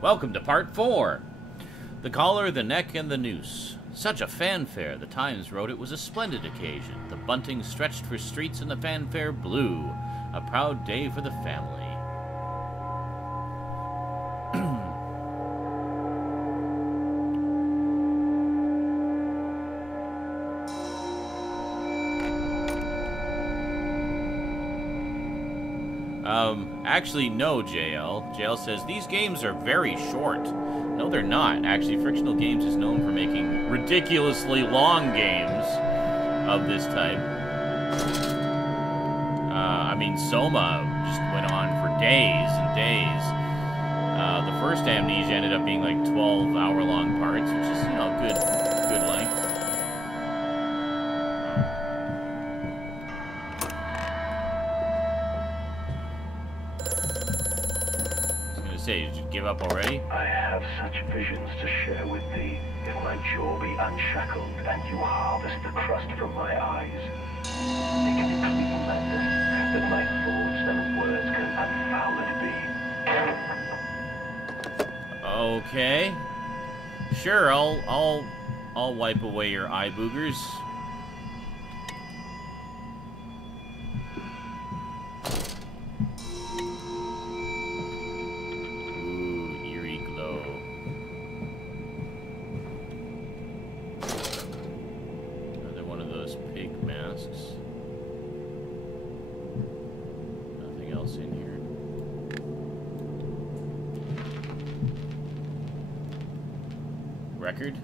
Welcome to Part 4. The Collar, the Neck, and the Noose. Such a fanfare, the Times wrote it was a splendid occasion. The bunting stretched for streets and the fanfare blew. A proud day for the family. Actually, no, JL. JL says, these games are very short. No, they're not. Actually, Frictional Games is known for making ridiculously long games of this type. I mean, Soma just went on for days and days. The first Amnesia ended up being like 12-hour-long parts, which is, you know, good length. Did you give up already? I have such visions to share with thee. If my jaw be unshackled and you harvest the crust from my eyes, make it clean, madness, that my thoughts and words can unfouled be. Okay. Sure, I'll wipe away your eye boogers. Record.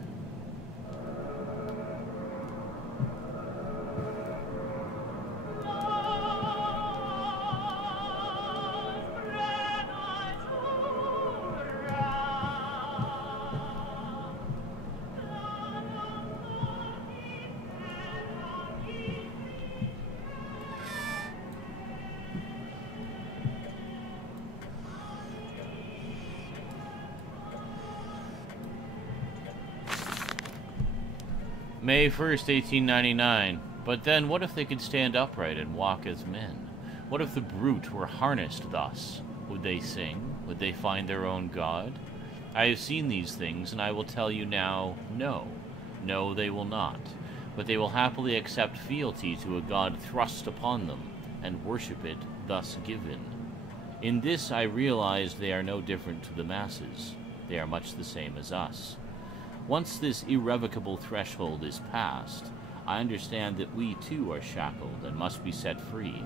May 1st, 1899. But then, what if they could stand upright and walk as men? What if the brute were harnessed thus? Would they sing? Would they find their own God? I have seen these things, and I will tell you now, no. No, they will not. But they will happily accept fealty to a God thrust upon them, and worship it thus given. In this I realize they are no different to the masses. They are much the same as us. Once this irrevocable threshold is passed, I understand that we too are shackled and must be set free.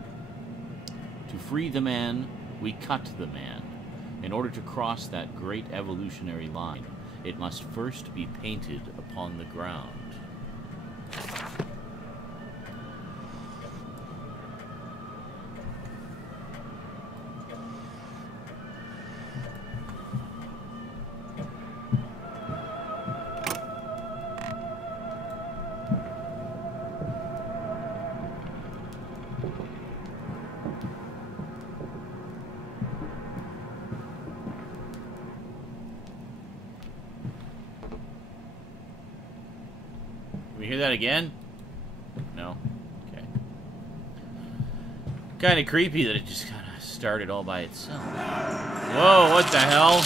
To free the man, we cut the man. In order to cross that great evolutionary line, it must first be painted upon the ground. We hear that again? No? Okay. Kind of creepy that it just kind of started all by itself. Whoa, what the hell?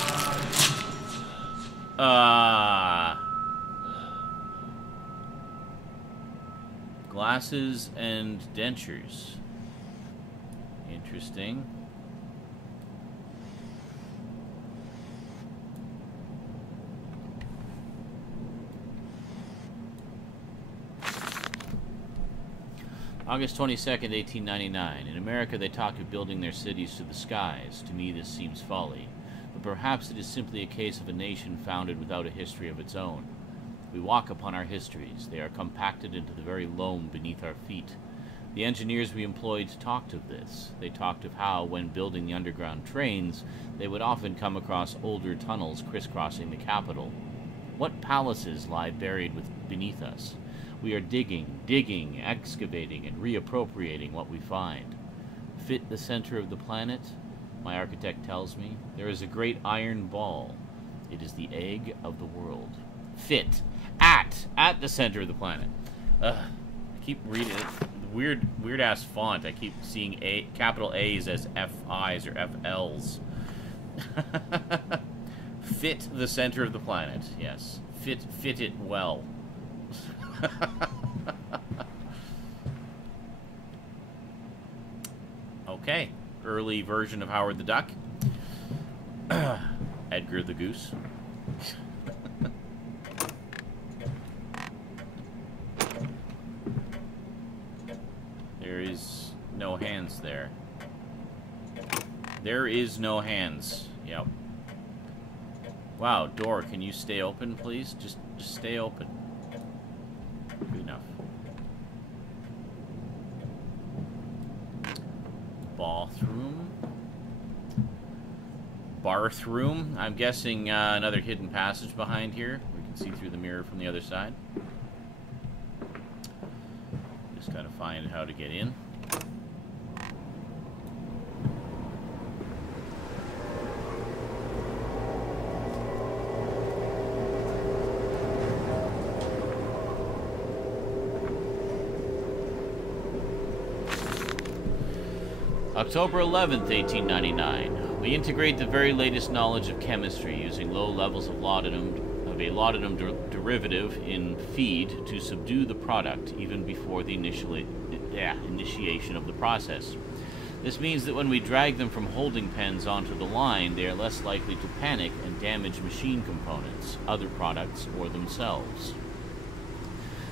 Glasses and dentures. Interesting. August 22nd, 1899. In America, they talk of building their cities to the skies. To me, this seems folly. But perhaps it is simply a case of a nation founded without a history of its own. We walk upon our histories. They are compacted into the very loam beneath our feet. The engineers we employed talked of this. They talked of how, when building the underground trains, they would often come across older tunnels crisscrossing the capital. What palaces lie buried beneath us? We are digging, excavating, and reappropriating what we find. Fit the center of the planet? My architect tells me. There is a great iron ball. It is the egg of the world. Fit. At the center of the planet. I keep reading it. Weird ass font. I keep seeing capital A's as FI's or FL's. Fit the center of the planet. Yes. Fit it well. Okay. Early version of Howard the Duck. Edgar the Goose. There is no hands there. There is no hands. Yep. Wow, door, can you stay open, please? Just stay open. Good enough. Bathroom. Bathroom. I'm guessing another hidden passage behind here. We can see through the mirror from the other side. Just gotta find how to get in. October 11th, 1899. We integrate the very latest knowledge of chemistry using low levels of a laudanum derivative in feed to subdue the product even before the initiation of the process. This means that when we drag them from holding pens onto the line, they are less likely to panic and damage machine components, other products, or themselves.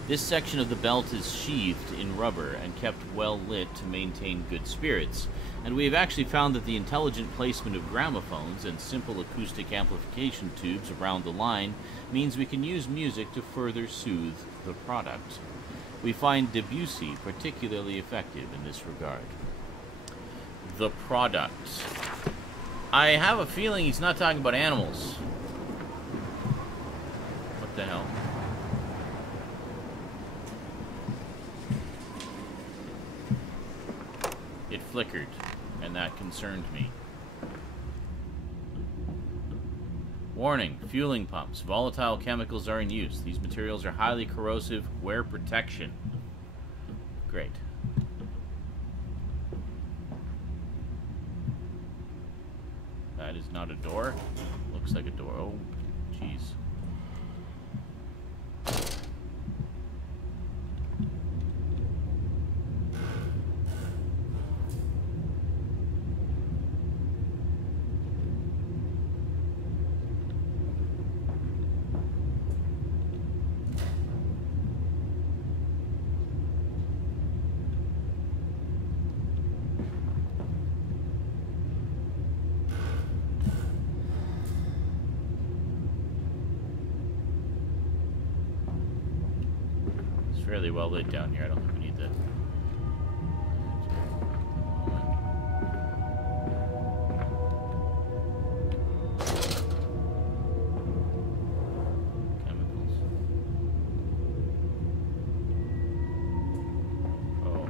This section of the belt is sheathed in rubber and kept well lit to maintain good spirits, and we have actually found that the intelligent placement of gramophones and simple acoustic amplification tubes around the line means we can use music to further soothe the product. We find Debussy particularly effective in this regard. The product. I have a feeling he's not talking about animals. What the hell? It flickered, and that concerned me. Warning, fueling pumps. Volatile chemicals are in use. These materials are highly corrosive. Wear protection. Great. That is not a door. Looks like a door. Oh, jeez. Fairly well lit down here. I don't think we need that. Chemicals. Oh.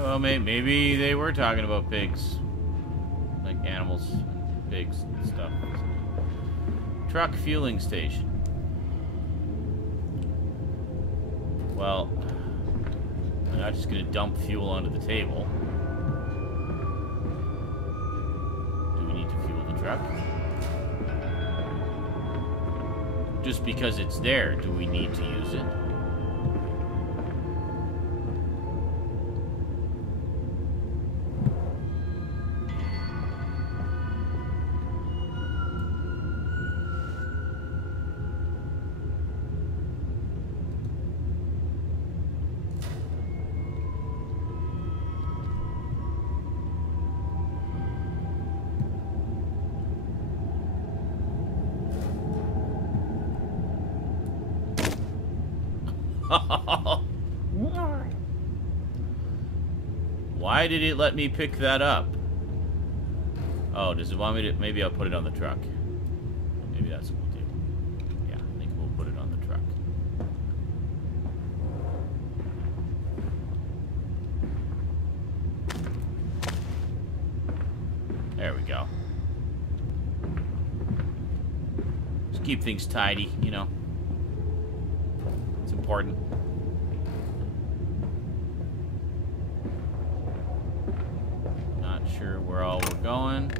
Well, maybe they were talking about pigs. Like animals, pigs, and stuff. Truck fueling station. Well, I'm not just going to dump fuel onto the table. Do we need to fuel the truck? Just because it's there, do we need to use it? Why did it let me pick that up? Oh, does it want me to... Maybe I'll put it on the truck. Maybe that's what we'll do. Yeah, I think we'll put it on the truck. There we go. Just keep things tidy, you know. It's important. Not sure where all we're going.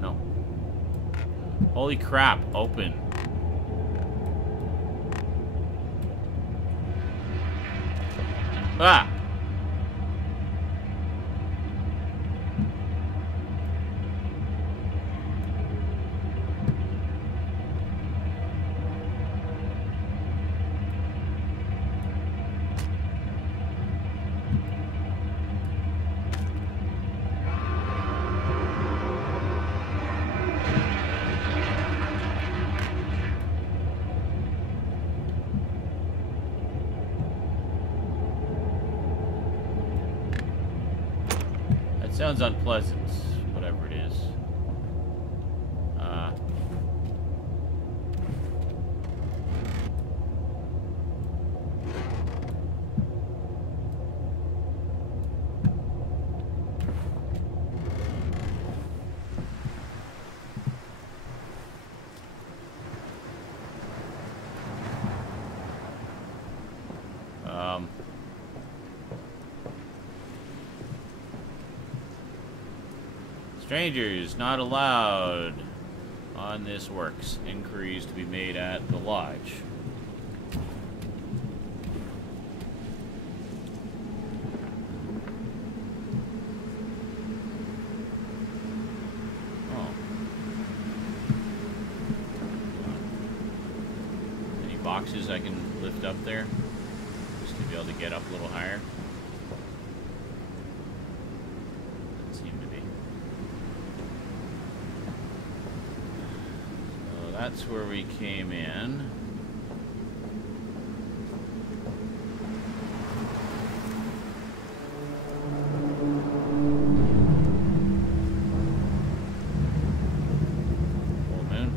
No. Holy crap, open. Ah! Sounds unpleasant, whatever it is. Strangers not allowed on this works. Inquiries to be made at the lodge. Oh. Any boxes I can lift up there? Just to be able to get up a little higher. That's where we came in. Full moon.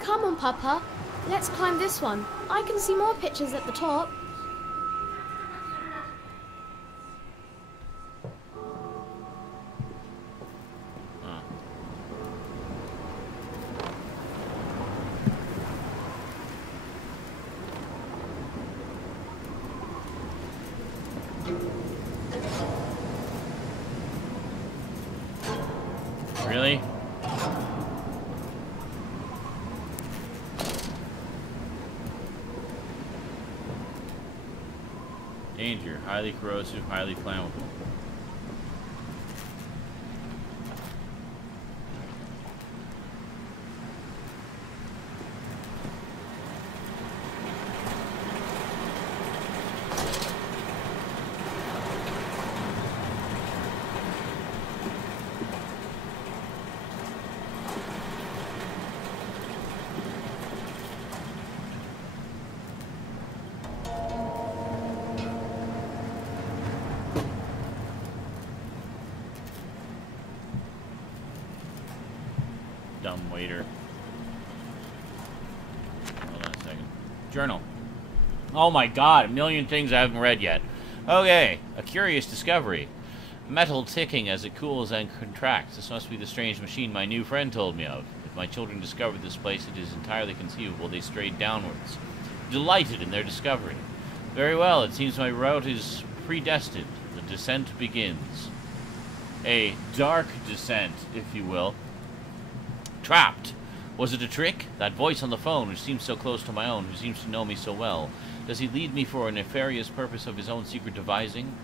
Come on, Papa. Let's climb this one. I can see more pictures at the top. Really? Danger. Highly corrosive, highly flammable. Dumb waiter. Hold on a second. Journal. Oh my god, a million things I haven't read yet. Okay, a curious discovery. Metal ticking as it cools and contracts. This must be the strange machine my new friend told me of. If my children discovered this place, it is entirely conceivable they strayed downwards. Delighted in their discovery. Very well, it seems my route is predestined. The descent begins. A dark descent, if you will. Trapped. Was it a trick? That voice on the phone, which seems so close to my own, who seems to know me so well. Does he lead me for a nefarious purpose of his own secret devising?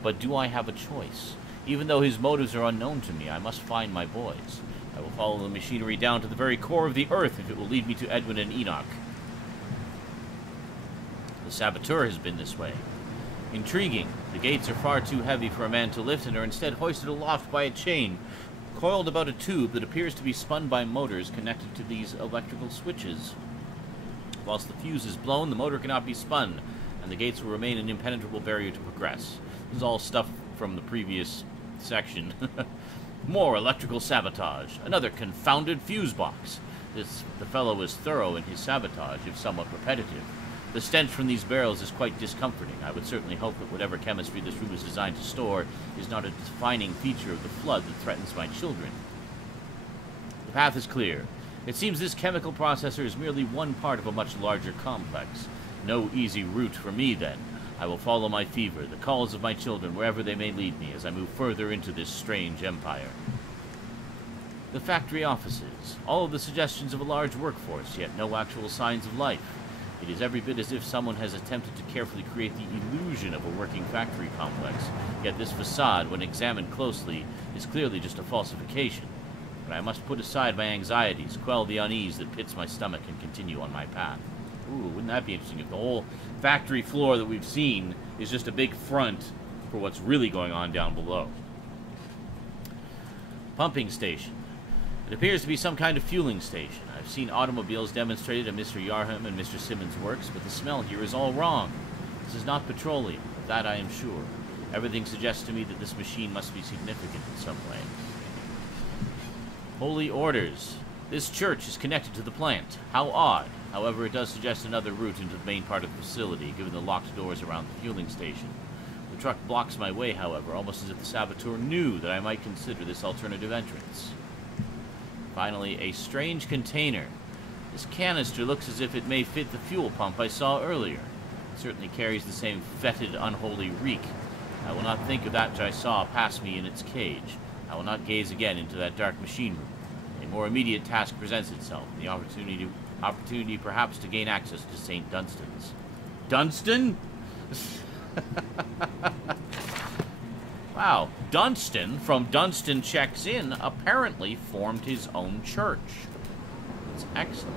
But do I have a choice? Even though his motives are unknown to me, I must find my boys. I will follow the machinery down to the very core of the earth if it will lead me to Edwin and Enoch. The saboteur has been this way. Intriguing. The gates are far too heavy for a man to lift and are instead hoisted aloft by a chain coiled about a tube that appears to be spun by motors connected to these electrical switches. Whilst the fuse is blown, the motor cannot be spun, and the gates will remain an impenetrable barrier to progress. This is all stuff from the previous section. More electrical sabotage. Another confounded fuse box. The fellow is thorough in his sabotage, if somewhat repetitive. The stench from these barrels is quite discomforting. I would certainly hope that whatever chemistry this room is designed to store is not a defining feature of the flood that threatens my children. The path is clear. It seems this chemical processor is merely one part of a much larger complex. No easy route for me, then. I will follow my fever, the calls of my children, wherever they may lead me, as I move further into this strange empire. The factory offices. All of the suggestions of a large workforce, yet no actual signs of life. It is every bit as if someone has attempted to carefully create the illusion of a working factory complex, yet this facade, when examined closely, is clearly just a falsification. But I must put aside my anxieties, quell the unease that pits my stomach, and continue on my path. Ooh, wouldn't that be interesting if the whole factory floor that we've seen is just a big front for what's really going on down below. Pumping station. It appears to be some kind of fueling station. I've seen automobiles demonstrated at Mr. Yarham and Mr. Simmons' works, but the smell here is all wrong. This is not petroleum, of that I am sure. Everything suggests to me that this machine must be significant in some way. Holy orders. This church is connected to the plant. How odd. However, it does suggest another route into the main part of the facility, given the locked doors around the fueling station. The truck blocks my way, however, almost as if the saboteur knew that I might consider this alternative entrance. Finally, a strange container. This canister looks as if it may fit the fuel pump I saw earlier. It certainly carries the same fetid, unholy reek. I will not think of that which I saw pass me in its cage. I will not gaze again into that dark machine room. A more immediate task presents itself, the opportunity perhaps to gain access to St. Dunstan's. Dunstan? Wow, Dunstan from Dunstan Checks In apparently formed his own church. That's excellent.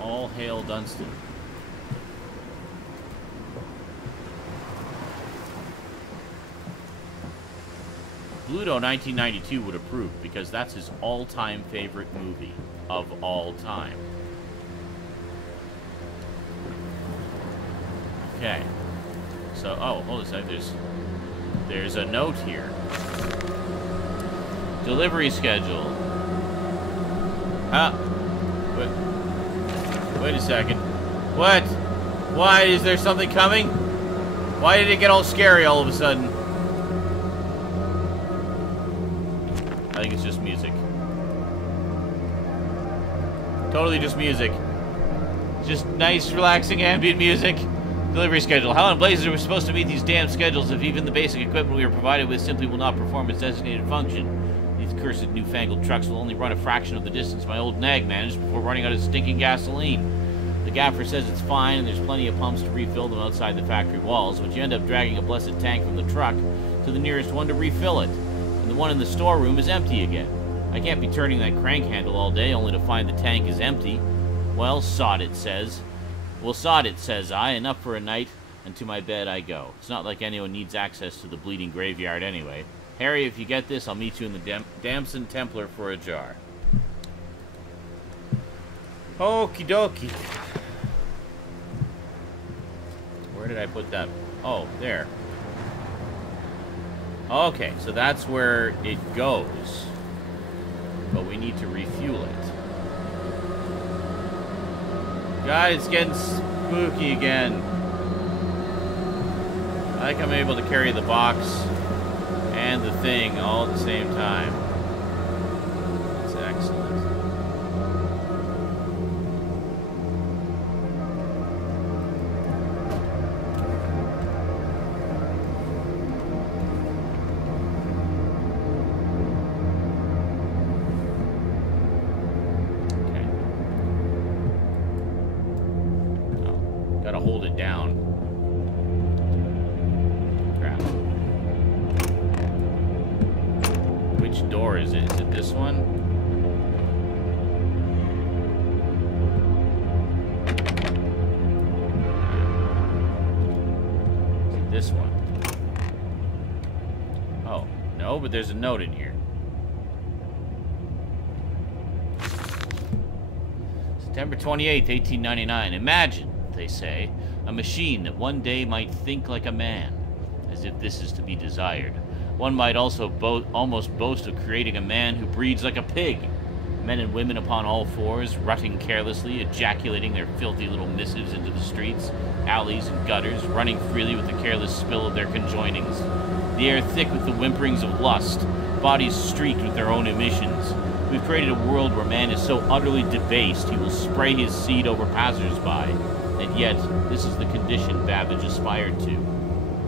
All hail Dunstan. Bluto 1992 would approve, because that's his all-time favorite movie of all time. Okay. So, oh, hold on a second. There's a note here. Delivery schedule. Wait a second. What? Why? Is there something coming? Why did it get all scary all of a sudden? I think it's just music. Totally just music. Just nice, relaxing ambient music. Delivery schedule. How in blazes are we supposed to meet these damn schedules if even the basic equipment we are provided with simply will not perform its designated function? These cursed newfangled trucks will only run a fraction of the distance my old nag managed before running out of stinking gasoline. The gaffer says it's fine and there's plenty of pumps to refill them outside the factory walls, but you end up dragging a blessed tank from the truck to the nearest one to refill it. And the one in the storeroom is empty again. I can't be turning that crank handle all day only to find the tank is empty. Well, sod it, says. Well, sod it, says I. Enough for a night, and to my bed I go. It's not like anyone needs access to the bleeding graveyard anyway. Harry, if you get this, I'll meet you in the Damson Templar for a jar. Okie dokie. Where did I put that? Oh, there. Okay, so that's where it goes. But we need to refuel it. God, it's getting spooky again. I think I'm able to carry the box and the thing all at the same time. That's excellent. Gotta hold it down. Crap. Which door is it? Is it this one? no, but there's a note in here. September 28th, 1899. Imagine, they say, a machine that one day might think like a man, as if this is to be desired. One might also almost boast of creating a man who breeds like a pig. Men and women upon all fours, rutting carelessly, ejaculating their filthy little missives into the streets, alleys, and gutters, running freely with the careless spill of their conjoinings. The air thick with the whimperings of lust, bodies streaked with their own emissions. We've created a world where man is so utterly debased he will spray his seed over passers-by. And yet, this is the condition Babbage aspired to.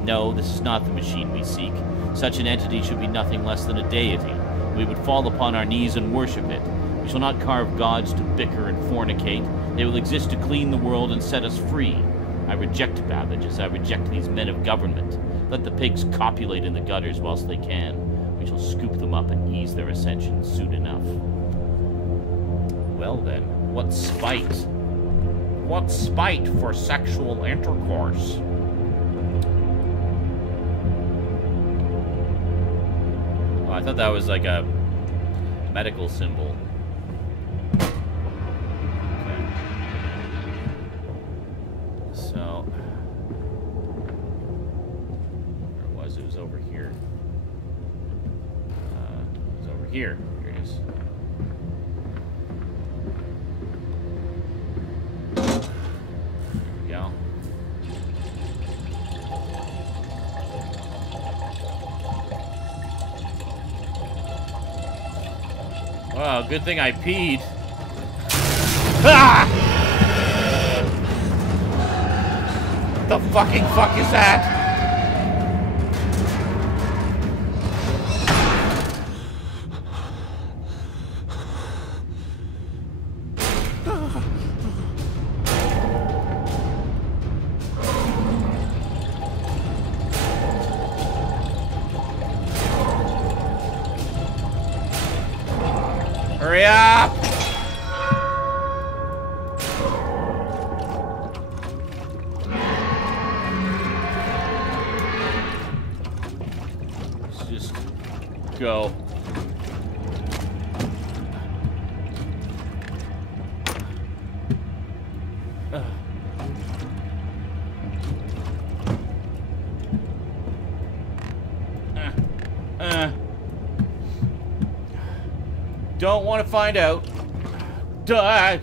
No, this is not the machine we seek. Such an entity should be nothing less than a deity. We would fall upon our knees and worship it. We shall not carve gods to bicker and fornicate. They will exist to clean the world and set us free. I reject Babbage as I reject these men of government. Let the pigs copulate in the gutters whilst they can. We shall scoop them up and ease their ascension soon enough. Well then, what spite? What spite for sexual intercourse? Oh, I thought that was like a medical symbol. Okay. So, where was it? It was over here. It was over here. Here it is. There we go. Wow, good thing I peed. Ah! What the fucking fuck is that? Hurry up! Let's just go. Don't want to find out. Duh.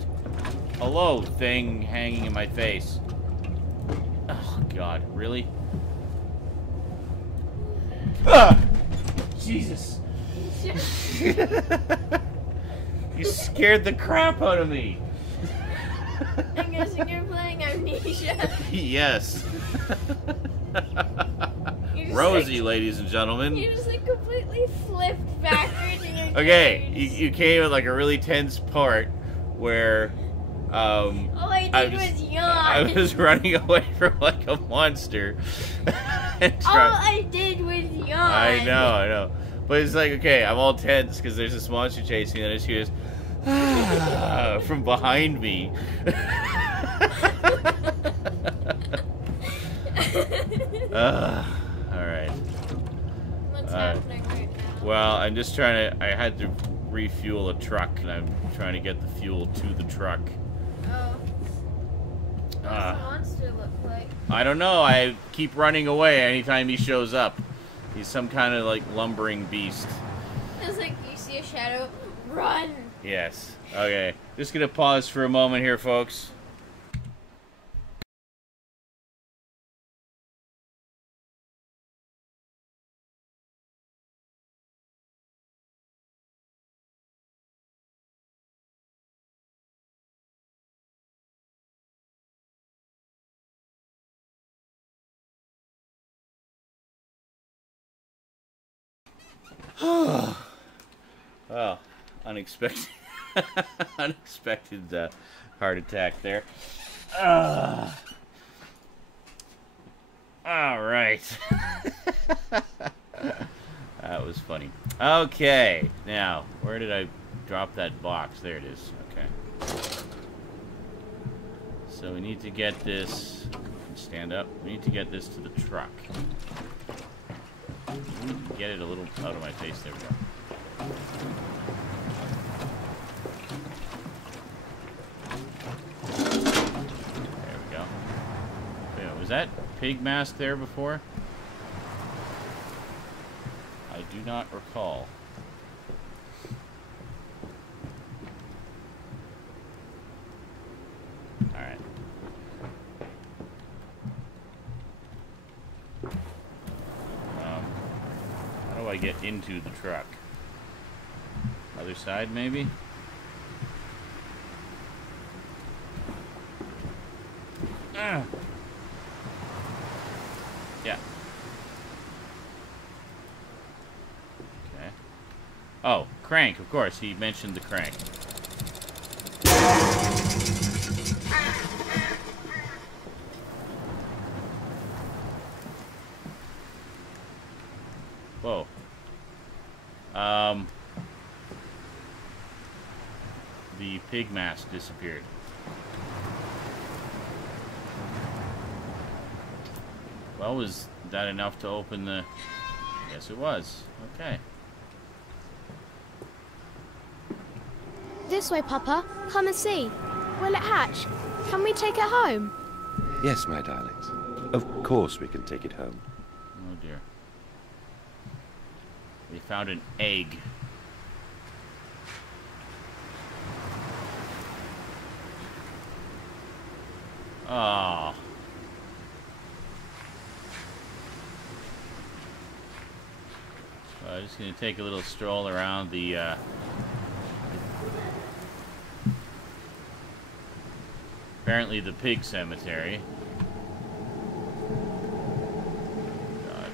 Hello, thing hanging in my face. Oh, God. Really? Ah! Jesus. You scared the crap out of me. I'm guessing you're playing Amnesia. Yes. Rosie, ladies and gentlemen. You just like completely flipped backwards in your Okay, carriage. you came at like a really tense part where All I did was yawn. I was running away from like a monster. And All I did was yawn. I know. But it's like, okay, I'm all tense because there's this monster chasing me, and I just hear this from behind me. Alright. What's happening right now? Well, I'm just trying to... I had to refuel a truck, and I'm trying to get the fuel to the truck. Oh. What does the monster look like? I don't know. I keep running away anytime he shows up. He's some kind of, like, lumbering beast. It's like you see a shadow, run! Yes. Okay. Just gonna pause for a moment here, folks. Well, unexpected, unexpected heart attack there. All right. That was funny. Okay, now, where did I drop that box? There it is. Okay. So we need to get this... Stand up. We need to get this to the truck. Get it a little out of my face. There we go. There we go. Wait, was that pig mask there before? I do not recall. Alright. How do I get into the truck? Other side, maybe? Yeah. Okay. Oh, crank, of course. He mentioned the crank. Whoa. The pig mask disappeared. Well, was that enough to open the... Yes, it was. Okay. This way, Papa. Come and see. Will it hatch? Can we take it home? Yes, my darlings. Of course we can take it home. Oh, dear. They found an egg. Oh. I'm just going to take a little stroll around the, apparently the pig cemetery. God.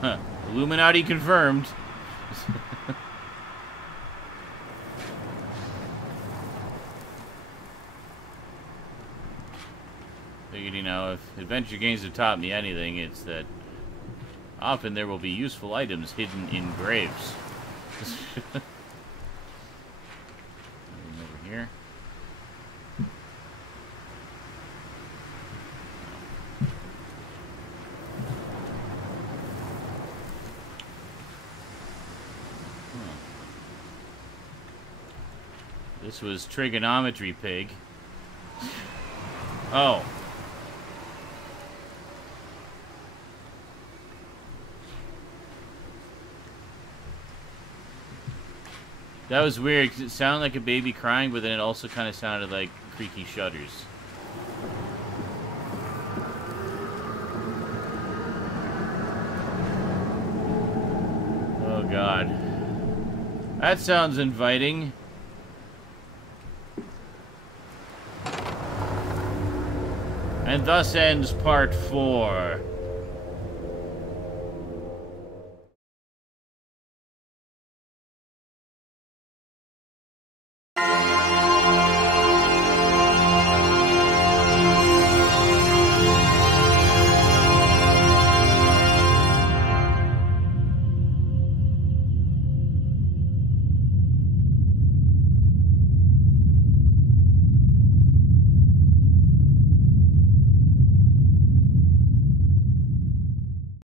Huh. Illuminati confirmed. Figured, you know, if adventure games have taught me anything, it's that often there will be useful items hidden in graves. Over here. This was trigonometry pig. Oh. That was weird, because it sounded like a baby crying, but then it also kind of sounded like creaky shutters. Oh, God. That sounds inviting. And thus ends part 4.